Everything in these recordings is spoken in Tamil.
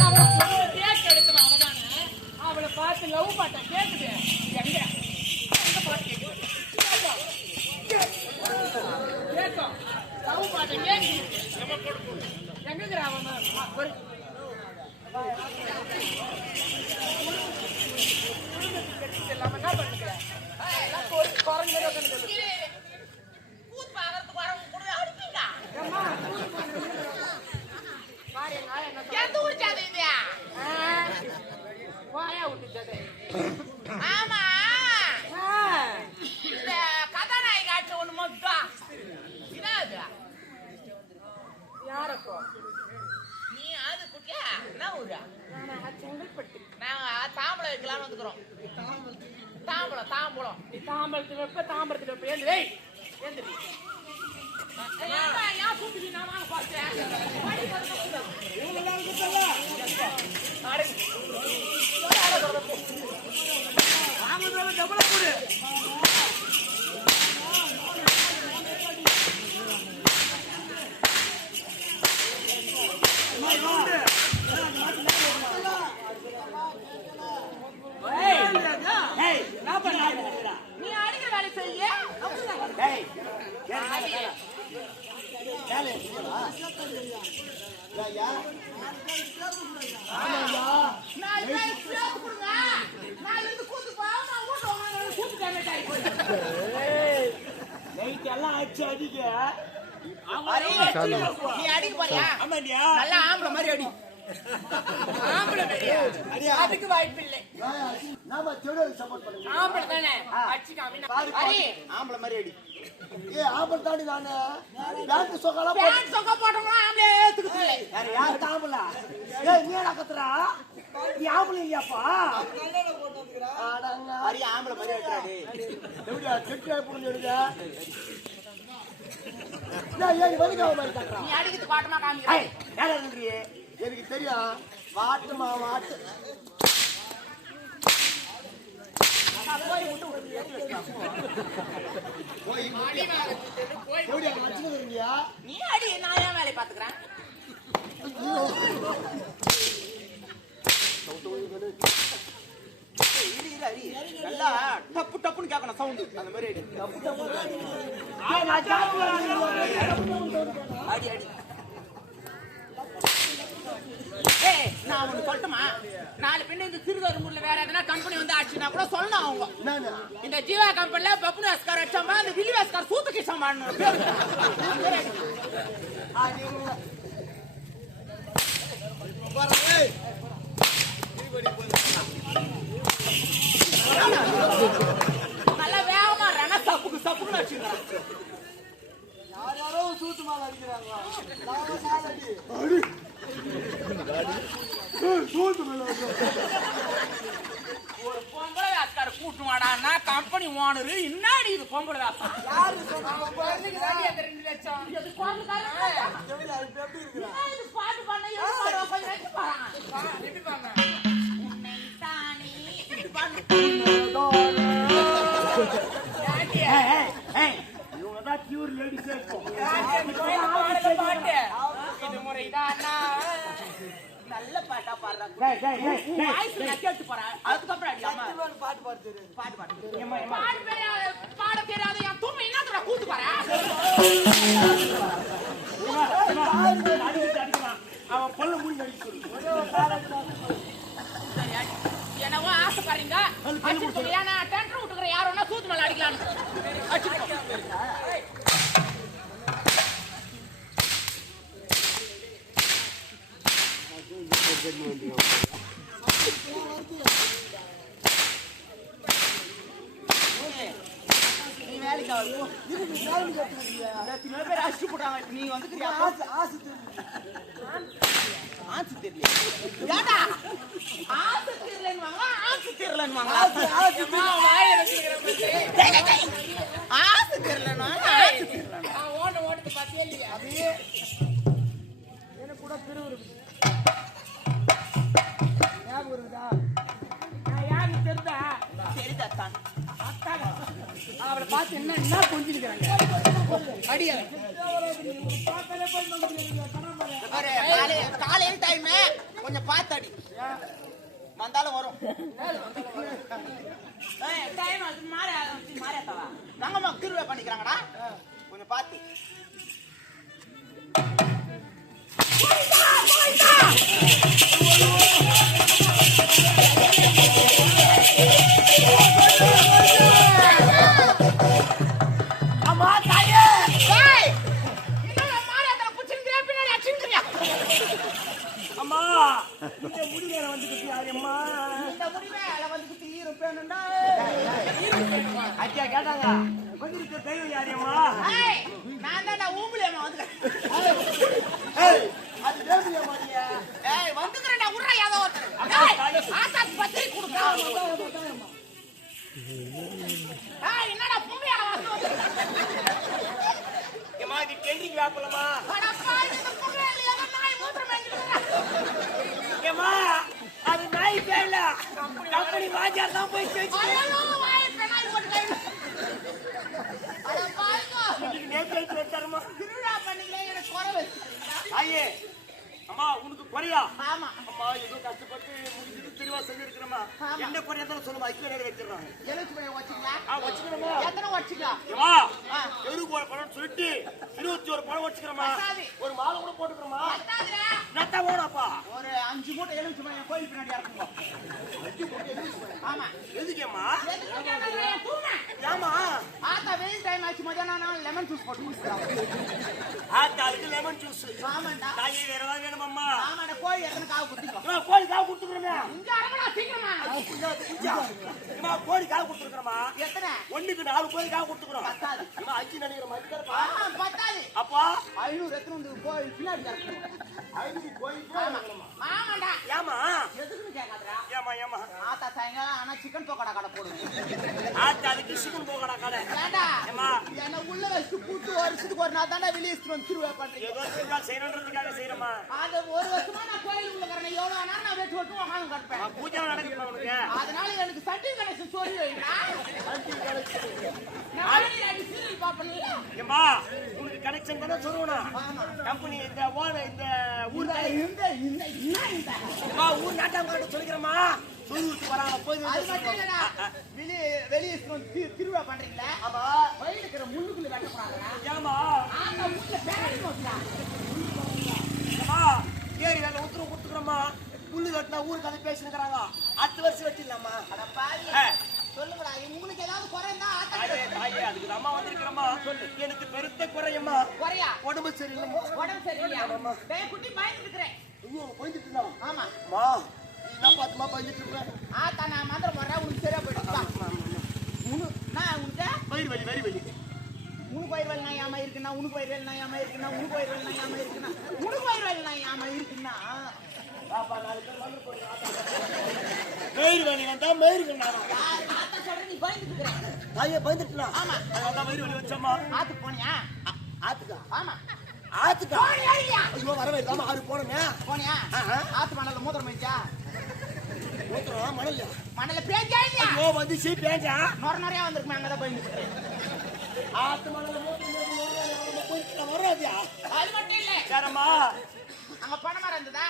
அவளை கேக் எடுக்கணும் அவதானே அவளை பார்த்து லவ் பாட்டை கேக்குது எங்க எங்க பாட்டு கேக்குது கேட்கும் லவ் பாட்டை கேக்குது எங்க அவன் ஆ, ஒரு இல்லாம என்ன பண்ணுங்க எல்லாம் ஒரு குரங்கு மாதிரி உட்கார்ந்துருக்கு. கூத்து பார்க்கறதுக்கு வரவங்க கூட அடிப்பீங்க. ஏம்மா, பாரு, நான் என்ன சொல்றேன். எந்த ஊர் ஜாதி இது? வாயா விட்டுச்சது. ஆமா. ஆ, இந்த கதாநாயகி ஆட்சி ஒண்ணு மட்டும். என்னது? யாரப்போ? நீ அது குட்டியா? என்ன ஊரு? நானா செங்கல்பட்டு. நாங்க தாம்பளம் வைக்கலாம்னு வந்துக்கிறோம். தாம்பளம், தாம்பளம். நீ தாம்பரத்துல வைப்ப, தாம்பரத்துல வைப்ப. ஏன் கூப்பிட்டு நான் வாங்க பார்த்தேன்? நீ அடிக்கிற வேலை செய்ய நாலு பேர் சேர்த்து கொடுங்க. நாலு இருந்து கூத்து போ, நான் வீட்டுல உட்கார்ந்து கூத்து damage ஆகி போயிடுச்சு. அரே, நீ அடிக்க போறியா? நல்லா ஆம்பளை மாதிரி அடி. ஆம்பளை மாதிரியா? அதுக்கு வாய்ப்பு இல்லை. நாம செவடியாருக்கு சப்போர்ட் பண்ணுங்க. ஆம்பளை தானே? அடிச்சுக்காம அரே, ஆம்பளை மாதிரி அடி. ஏ ஆம்பளை தாண்டி நானு பேண்ட் சொக்கலாம் பேண்ட் சொக்கா போட்டவங்களும் ஆம்பளையே ஏத்துக்கிறது இல்லை. யார் ஆம்பளை? ஏய் நீ என்ன கத்துறா? நீ ஆம்பளை இல்லையாப்பா? அடங்க. அரிய ஆம்பளை மாதிரி வெட்டுறாரு எப்படியா கெட்டியா புரிஞ்சு எடுங்க வலிக்காம மாதிரி நீ அடிக்கிறது பாட்டமா எனக்கு தெரியும் வாட்டுமா வாட்டு. நீ அடி நான் ஏன் வேலையை பாத்துக்கிறேன் நல்லா டப்பு டப்புன்னு கேட்கணும் சவுண்டு அந்த மாதிரி அடி. நான் ஜாப்புல அடி அடி. ஏய் நான் ஒண்ணு சொல்லட்டுமா? நாலு பின்ன இந்த திருவரும்பூர்ல வேற எதனா கம்பெனி வந்து ஆச்சுன்னா கூட சொல்லணும் அவங்க. இந்த ஜீவா கம்பெனில பப்புனு அஸ்கார் அடிச்சோமா இந்த வில்லி அஸ்கார் சூத்து கிஷமான்னு பேரு நல்லா வேகமா ரண சப்புக்கு சப்புக்குன்னு வச்சுக்கிறான் யார் யாரோ சூத்து மேல அடிக்கிறாங்க நாம நாலு அடி. அடி. ஏய், சூத்து மேல. ஒரு பொம்பளை அஸ்கார் கூட்டு வாடான்னா கம்பெனி ஓனரு இன்னாடி இது பொம்பளை வேஸ்கார் யாரு சொன்னாங்க ரெண்டு லட்சம். இது எப்படி பாட்டு பண்ண? நல்ல பாட்டா பாடுறாங்க. டேய், நான் கேட்டு போறேன். அதுக்கப்புறம் பாட்டு பாட்டு பாடு. தெரியாத, பாட தெரியாத என் தும்பை கூத்து போறேன்? அவன் பல்ல மூடி என்னவோ ஆசைப்படுறீங்க ஏன்னா டெண்டர் விட்டுக்கிற சூத்து மேல அடிக்கலாம்னு. பேர் அடிச்சு போட்டாங்க நீ வந்து ஆசை ஆசை தெரியும் தெரியல ஆசை தீரலைன்னுவாங்க, ஆசை தீரலைன்னுவாங்களா? ஆசை ஆசை அம்மா, ஆசை தெரியலன்னுவாங்க, ஆசை தெரியல. ஓட்ட ஓட்டத்தை பார்த்தியே இல்லையா? எனக்கு கூட திருவுரு அவளை பார்த்து என்ன என்ன கொஞ்சிருக்கிறாங்க அடியா. காலையில் டைம் கொஞ்சம் பார்த்து அடி வந்தாலும் வரும். டைம் மாறி மாறியாத்தாவா தங்கம்மா திருவிழா பண்ணிக்கிறாங்கடா. கொஞ்சம் பார்த்து. அம்மா குறையா? ஆமா. அம்மா ஏதோ கஷ்டப்பட்டு முடிஞ்சுட்டு திருவா செஞ்சிருக்கிறோமா. என்ன குறையா தான் சொல்லுமா ஐக்கிய நேரம் வச்சிடறாங்க எலுமிச்சை பழம் வச்சிங்களா? ஆ வச்சுக்கிறோமா எத்தனை வச்சிக்கலாம்? ஏமா ஒரு பழம் சொல்லிட்டு இருபத்தி ஒரு பழம் வச்சுக்கிறோமா. ஒரு மாலை கூட போட்டுக்கிறோமா. நட்டா ஓடாப்பா ஒரு அஞ்சு மூட்டை எலுமிச்சை பழம் கோயில் பின்னாடி இறக்குங்க. ஆமா. எதுக்கேம்மா. ஏமா ஆத்தா வெயில் டைம் ஆச்சு மதியானம் லெமன் ஜூஸ் போட்டு குடிச்சிடலாம் ஆத்தாளுக்கு லெமன் ஜூஸ் ஆமாண்டா. தாயே வேற ஏதாவது வேணுமாம்மா ஆமாடா கோழி எத்தனை காவு குத்திக்கோ. அம்மா, கோழி காவு கொடுத்துக்கிறோமே. இங்க அடங்கடா சீக்கிரமா. அம்மா கோழி காவு கொடுத்துருக்கிறோமா எத்தனை? ஒண்ணுக்கு நாலு கோழி காவு கொடுத்துக்கிறோம். பத்தாது. அம்மா அஞ்சு நினைக்கிற மாதிரி ஆ, பத்தாது. அப்பா. ஐநூறு எத்தனை வந்து கோயில் பின்னாடி இறக்கணும் ஐநூறு கோழி ஆமா. ஆமாண்டா. ஏமா எதுக்குன்னு கேட்காதடா ஏமா ஏமா ஆத்தா சாயங்காலம் ஆனா சிக்கன் பக்கோடா கடை போடுவேன் ஆத்தாளுக்கு சிக்கன் போகடா கடை. ஏண்டா? என்ன உள்ள வச்சு கூட்டு வருஷத்துக்கு ஒரு நாள் தாண்டா வெளியே ஏதோ செஞ்சா செய்யணுன்றதுக்காக செய்யறமா அது ஒரு வருஷமா நான் கோயில் உள்ள கடனை எவ்வளவு நேரம் நான் வெட்டு வெட்டு உட்காந்து கிடப்பேன் பூஜை நடக்குமா உனக்கு அதனால எனக்கு சட்டி சொல்லி ஏம்மா உனக்கு கனெக்ஷன் தானே சொல்லணும் கம்பெனி இந்த ஓன இந்த ஊர் இந்த இந்த ஊர் நாட்டாங்க சொல்லிக்கிறேம்மா சொல்லிட்டு வராங்க போய் அது வெளியே வெளியே திருவிழா பண்றீங்களா ஆமா வயலுக்கு இருக்கிற முள்ளுக்குள்ள வெட்ட போறாங்களா ஏமா ஆங்க முள்ள பேரடி போச்சுடா ஏரி வேலை உத்தரவு கொடுத்துக்கிறோமா புல்லு கட்டினா ஊர் கதை பேசினுக்கிறாங்க அத்து வருஷம் வெட்டிடலாமா அட பாவி ஆ. சொல்லுங்கடா உங்களுக்கு ஏதாவது குறை இருந்தா ஆத்தா தாயே தாயே அதுக்கு அம்மா வந்திருக்கிறம்மா சொல்லு எனக்கு பெருத்த குறையம்மா குறையா உடம்பு சரியில்லைம்மா உடம்பு சரியில்லையா குட்டி பயந்து இருக்கிறேன் ஐயோ போயிட்டு ஆமா மா என்ன பார்த்துமா பயந்துட்டு இருக்கேன் ஆத்தா நான் மந்திரம் போடுறேன். உனக்கு சரியா உனக்கு நான் உனக்கு வயிறு வலி வயிறு வலி. உனக்கு வயிறு வலி நான் ஏமா இருக்குன்னா? உனக்கு வயிறு வலி நான் ஏமா இருக்குன்னா? உனக்கு வயிறு வலி நான் ஏமா இருக்குன்னா? உனக்கு வயிறு வலி நான் ஏமா இருக்குன்னா? பாப்பா பேர் வந்து போடுங்க வயிறு வலி வந்தா ஆத்தா நீ பயந்து இருக்கிறேன் தாயே ஆமா. அதனால வயிறு வலி வச்சம்மா ஆத்துக்கு போனியா? ஆத்துக்கா? ஆமா. ஆத்துக்கா? ஐயோ வரவே இல்லாம ஆறு போனமே. போனியா. ஆத்து மணல மூத்திரம் மேய்ச்சா ஊத்துறோம் மணல்ல மணல பேஞ்சா இல்லையா ஐயோ வந்து சீ பேஞ்சா நொர நொறையா வந்திருக்குமே அங்கதான் பயந்து இருக்கிறேன் ஆத்து மணல்ல போயிட்டு வராதியா அது மட்டும் இல்ல யாரம்மா அங்க பனை மரம் இருந்ததா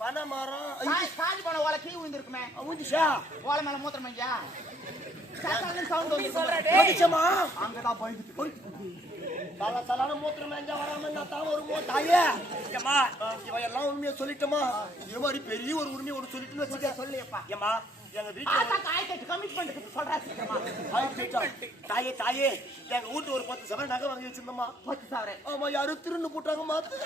பனை மரம் காஞ்சி போன ஓலை கீ விழுந்திருக்குமே ஊஞ்சிச்சா ஓலை மேல மூத்திரம் மேய்ச்சா சவுண்ட் வந்து சொல்றேன் அங்கதான் பயந்து தல தலான மூத்திரம் மேஞ்சா வராம நான் தான் ஒரு மூ தாயே. ஏம்மா இவன் எல்லாம் உண்மையை சொல்லிட்டோமா? இது மாதிரி பெரிய ஒரு உண்மையை ஒன்று சொல்லிட்டுன்னு வச்சுக்க. சொல்லியப்பா ஏம்மா எங்க வீட்டுல ஆத்தா காய் கட்டு கமிட்மெண்ட்டுக்கு சொல்றா சீக்கிரமா தாய் தாயே எங்க வீட்டு ஒரு பத்து சவரன் நகை வாங்கி வச்சிருந்தோமா பத்து சவரன் ஆமா யாரும் திருன்னு போட்டாங்க மாத்து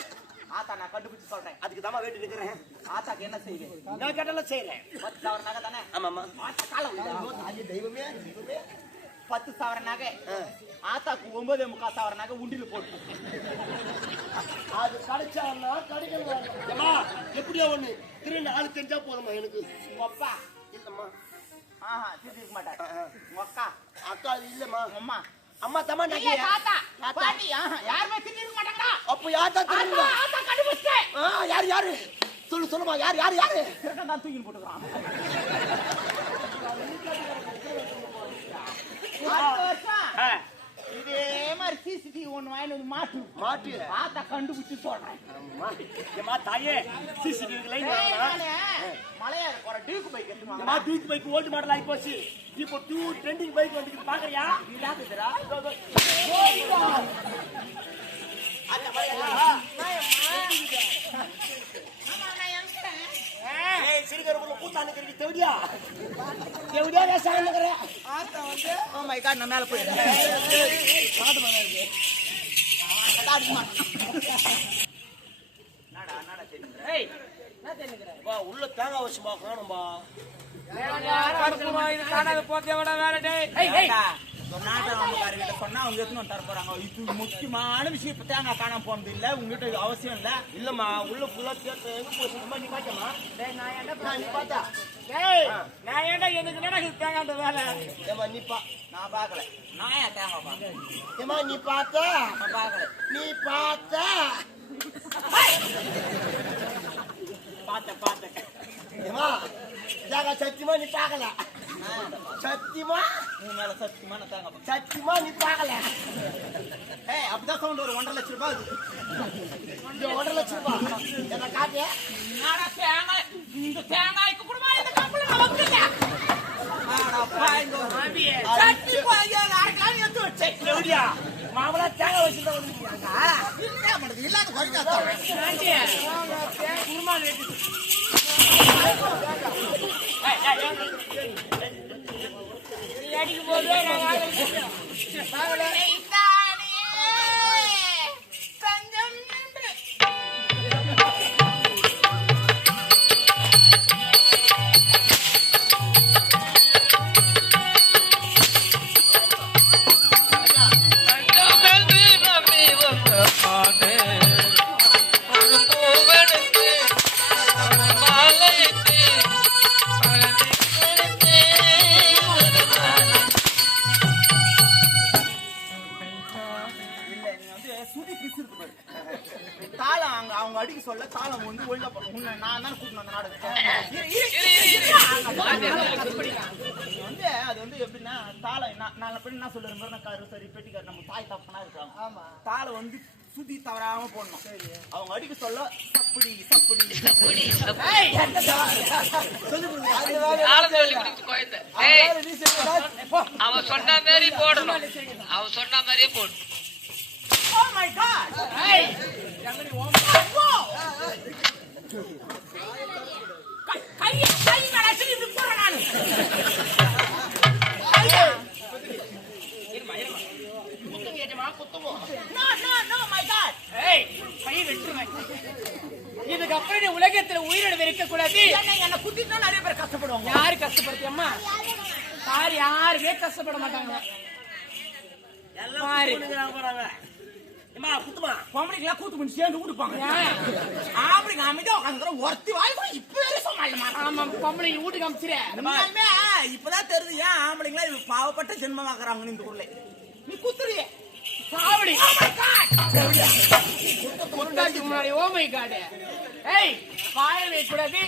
ஆத்தா நான் கண்டுபிடிச்சு சொல்றேன். அதுக்கு தாமா வேண்டி நிக்கிறேன். ஆத்தாக்கு என்ன செய்யுங்க நான் கேட்டாலும் பத்து சவரன் நகை தானே? ஆத்தா காலம் தெய்வமே தெய்வமே. பத்து சவரன் நகை ஆத்தாக்கு ஒன்பதே முக்கால் சவரன் நகை உண்டியில போட்டு அது கிடைச்சான்னா கிடைக்கணும். எப்படியோ ஒண்ணு. திரு நாலு தெரிஞ்சா போதுமா எனக்கு. அப்பா? இல்லம்மா. ஆஹா திருப்பி மாட்டார். அக்கா? அக்கா இல்லம்மா. அம்மா. அம்மா தம்மா தாத்தா. பாட்டி. யாருமே திருப்பி மாட்டாங்கடா. அப்ப யார் தான் ஆத்தா திரும்ப ஆத்தா கண்டுபிடிச்சேன் ஆ யார் யாரு? சொல்லு சொல்லுமா யார் யார் யாரு? திருடன் தான் தூக்கி போட்டுக்கிறான். அடுத்த வருஷம் இதே மாதிரி சிசிடிவி ஒண்ணு வாங்கிட்டு வந்து மாட்டு. மாட்டு. பார்த்தா கண்டுபிடிச்சு சொல்றேன். தாயே சிசிடிவி மலையாள போற டியூக்கு பைக் அம்மா டூத் பைக் ஓல்டு மாடல் ஆகி போச்சு. இப்போ டூ ட்ரெண்டிங் பைக் வந்துருக்கு பாக்குறியா? இல்லாததுடா அந்த மாதிரி ஆமா நான் எங்க ஏய் சிறுகருப்புல கூத்தாண்டு கறி தேவடியா? தேவடியா நான் சாந்துக்கிறேன் ஓ மை காட் நான் மேல போயிடுறேன் என்னடா என்னடா தெரியுது ஏய் என்ன தெரிஞ்சுக்கிற வா. உள்ள தேங்காய் வச்சுமா காணும்பா காணாத போத்தே விட வேற டேய். ஏய் ஏய் ஏண்டா, ஒரு நாட்டு ராமக்காரர்கிட்ட சொன்னா அவங்க எடுத்துன்னு வந்து தர போறாங்க? இது முக்கியமான விஷயம். இப்ப தேங்காய் காணாம போனது இல்ல உங்ககிட்ட அவசியம் இல்ல. இல்லம்மா உள்ள ஃபுல்லா தேர்த்து எங்க போச்சுமா நீ பாக்கமா நான் நீ பார்த்தா டேய் நான் ஏன்டா எனக்கு நடக்குது தேங்காண்ட வேலை? ஏமா நீ பா நான் பாக்கல. நான் ஏன் தேங்காய் ஏமா நீ பார்த்த நான் பாக்கல. நீ பார்த்த பார்த்தேன் பார்த்தேன் ஏமா சத்தியமா நீ பார்க்கல சத்தியமா? உன் மேல சத்தியமா நான் பாக்கல சத்தியமா நீ பார்க்கல. ஏய் அப்படிதான் சவுண்ட் ஒரு ஒன்றரை லட்சம் ரூபாய் இந்த ஒன்றரை லட்சம் ரூபாய் என்ன காட்டிய இந்த கூடமா இந்த நான் வந்துட்டேன் வச்சேன் எப்படியா மாமலா தேங்காய் பண்ணுறது இல்லாத குறைக்காத. Bye, வந்து அது வந்து எப்படின்னா தாளம் நான் நான் எப்படி என்ன சரி பெட்டிக்கார் நம்ம தாய் தப்பனா இருக்காங்க ஆமா தாளை வந்து சுதி தவறாம போடணும் அவங்க அடிக்க சொல்ல சப்படி சப்படி அவன் சொன்ன மாதிரி போடணும் அவன் சொன்ன மாதிரியே போடணும் ஓ மை காட் ஏய் கை கை மேல வச்சு இப்படி போறேன் நானு no no no my god ஏய் கை வெட்டுமே இதுக்கப்புறம் நீ உலகத்துல உயிரிழந்து இருக்க கூடாது என்ன என்ன குத்தி தான் நிறைய பேர் கஷ்டப்படுவாங்க யாரு கஷ்டப்படுத்தி அம்மா யார் யாருமே கஷ்டப்பட மாட்டாங்க. பொம்பளைக்கெல்லாம் கூத்து பண்ணி சேர்ந்து கொடுப்பாங்க ஏன்? ஆம்பளைங்க அமைதியா உட்காந்து ஒருத்தி வாய் கூட இப்ப சமாளிமா ஆமா பொம்பளை வீட்டுக்கு அமிச்சிரு. உண்மையாலுமே இப்பதான் தெரியுது ஏன் ஆம்பளைங்களா இவ பாவப்பட்ட ஜென்மமாக்குறாங்கன்னு இந்த ஊர்ல. நீ குத்துறியே. சாவடி முன்னாடி முன்னாடி. ஓ மை காட் ஏய் வாய வைக்க கூடாது